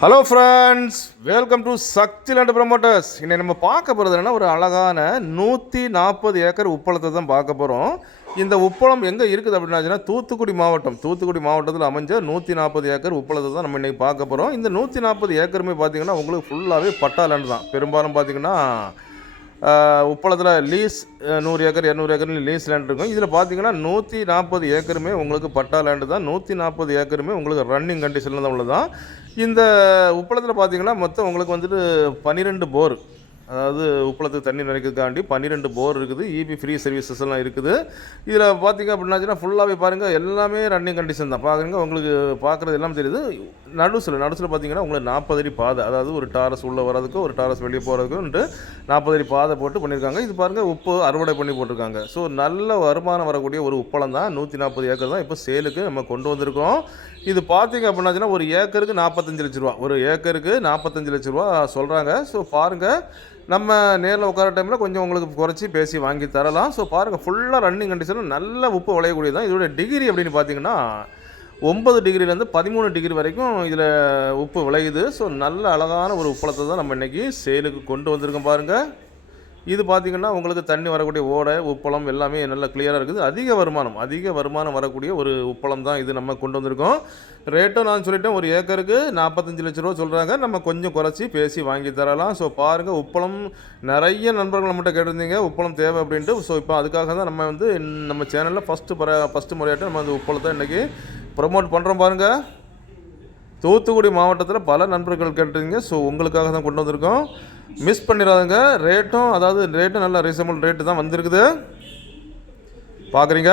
Hello friends welcome to Shakti land promoters இன்னைக்கு நம்ம பார்க்க போகிறது என்னன்னா ஒரு அழகான நூற்றி நாற்பது ஏக்கர் உப்பளத்தை தான் பார்க்க போகிறோம் இந்த உப்பளம் எங்கே இருக்குது அப்படின்னா தூத்துக்குடி மாவட்டம். தூத்துக்குடி மாவட்டத்தில் அமைஞ்ச நூற்றி நாற்பது ஏக்கர் உப்பளத்தை தான் நம்ம இன்றைக்கி பார்க்க போகிறோம் இந்த நூற்றி நாற்பது ஏக்கருமே பார்த்தீங்கன்னா உங்களுக்கு ஃபுல்லாகவே பட்டா லேண்ட் தான். பெரும்பாலும் பார்த்திங்கன்னா உப்பளத்தில் லீஸ் நூறு ஏக்கர் இரநூறு ஏக்கர்னு லீஸ் லேண்ட் இருக்கும். இதில் பார்த்தீங்கன்னா நூற்றி நாற்பது ஏக்கருமே உங்களுக்கு பட்டா லேண்டு தான். நூற்றி நாற்பது ஏக்கருமே உங்களுக்கு ரன்னிங் கண்டிஷனில் தான் உள்ளதான் இந்த உப்பளத்தில் பார்த்தீங்கன்னா மொத்தம் உங்களுக்கு வந்துட்டு பன்னிரெண்டு போர். அதாவது உப்பளத்துக்கு தண்ணி நினைக்கிறதுக்காண்டி பன்னிரெண்டு போர் இருக்குது. இபி ஃப்ரீ சர்வீசஸ் எல்லாம் இருக்குது. இதில் பார்த்தீங்க அப்படின்னாச்சுன்னா ஃபுல்லாகவே பாருங்கள் எல்லாமே ரன்னிங் கண்டிஷன் தான். பாருங்க உங்களுக்கு பார்க்குறது எல்லாம் தெரியுது. நடுசில் நடுசில் பார்த்தீங்கன்னா உங்களுக்கு நாற்பது அடி பாதை அதாவது ஒரு டாரஸ் உள்ளே வர்றதுக்கு ஒரு டாரஸ் வெளியே போகிறதுக்குன்ட்டு நாற்பது அடி பாதை போட்டு பண்ணியிருக்காங்க இது பாருங்கள் உப்பு அறுவடை பண்ணி போட்டிருக்காங்க. ஸோ நல்ல வருமானம் வரக்கூடிய ஒரு உப்பளம் தான். நூற்றி நாற்பது ஏக்கர் தான் இப்போ சேலுக்கு நம்ம கொண்டு வந்திருக்கோம். இது பார்த்தீங்க அப்படின்னாச்சுன்னா ஒரு ஏக்கருக்கு நாற்பத்தஞ்சு லட்ச ரூபா. ஒரு ஏக்கருக்கு நாற்பத்தஞ்சு லட்ச ரூபா சொல்கிறாங்க ஸோ பாருங்கள் நம்ம நேரில் உட்கார டைமில் கொஞ்சம் உங்களுக்கு குறைச்சி பேசி வாங்கி தரலாம். ஸோ பாருங்கள் ஃபுல்லாக ரன்னிங் கண்டிஷனில் நல்ல உப்பு விளையக்கூடியது தான். இதோட டிகிரி அப்படின்னு பார்த்தீங்கன்னா ஒன்பது டிகிரிலேருந்து பதிமூணு டிகிரி வரைக்கும் இதில் உப்பு விளையுது. ஸோ நல்ல அழகான ஒரு உப்பளத்தை தான் நம்ம இன்றைக்கி சேலுக்கு கொண்டு வந்திருக்கோம் பாருங்கள் இது பார்த்திங்கன்னா உங்களுக்கு தண்ணி வரக்கூடிய ஓடை உப்பளம் எல்லாமே நல்லா கிளியராக இருக்குது. அதிக வருமானம் அதிக வருமானம் வரக்கூடிய ஒரு உப்பளம் தான் இது நம்ம கொண்டு வந்திருக்கோம். ரேட்டும் நான் சொல்லிட்டேன் ஒரு ஏக்கருக்கு நாற்பத்தஞ்சு லட்ச ரூபா சொல்கிறாங்க நம்ம கொஞ்சம் குறைச்சி பேசி வாங்கி தரலாம். ஸோ பாருங்கள் உப்பளம் நிறைய நண்பர்கள் நம்மகிட்ட கேட்டிருந்தீங்க. உப்பளம் தேவை அப்படின்ட்டு. ஸோ இப்போ அதுக்காக தான் நம்ம வந்து நம்ம சேனலில் ஃபஸ்ட்டு பர ஃபஸ்ட்டு முறையாட்டு நம்ம அந்த உப்பளத்தை இன்றைக்கி ப்ரொமோட் பண்ணுறோம் பாருங்கள் தூத்துக்குடி மாவட்டத்தில் பல நண்பர்கள் கேட்டிருந்தீங்க. ஸோ உங்களுக்காக தான் கொண்டு வந்திருக்கோம். மிஸ் பண்ணிடாதுங்க ரேட்டும் அதாவது ரேட்டும் நல்ல ரீசனபிள் ரேட்டு தான் வந்திருக்குது. பார்க்குறீங்க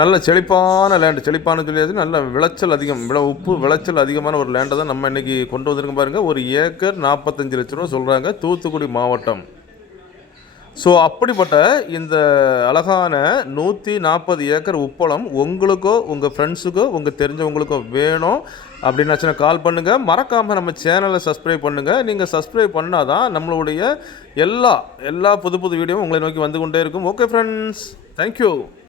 நல்ல செழிப்பான லேண்டு செழிப்பான சொல்லியாச்சு. நல்ல விளைச்சல் அதிகம். விளை உப்பு விளைச்சல் அதிகமான ஒரு லேண்டை தான் நம்ம இன்றைக்கி கொண்டு வந்திருக்கோம் பாருங்கள் ஒரு ஏக்கர் நாற்பத்தஞ்சு லட்ச ரூபா சொல்கிறாங்க தூத்துக்குடி மாவட்டம். ஸோ அப்படிப்பட்ட இந்த அழகான நூற்றி நாற்பது ஏக்கர் உப்பளம் உங்களுக்கோ உங்கள் ஃப்ரெண்ட்ஸுக்கோ உங்கள் தெரிஞ்சவங்களுக்கோ வேணும் அப்படின்னாச்சுன்னா கால் பண்ணுங்கள் மறக்காமல் நம்ம சேனலை சப்ஸ்கிரைப் பண்ணுங்கள் நீங்கள் சப்ஸ்கிரைப் பண்ணால் தான் நம்மளுடைய எல்லா எல்லா புது புது வீடியோவும் உங்களை நோக்கி வந்து கொண்டே இருக்கும். Okay friends thank you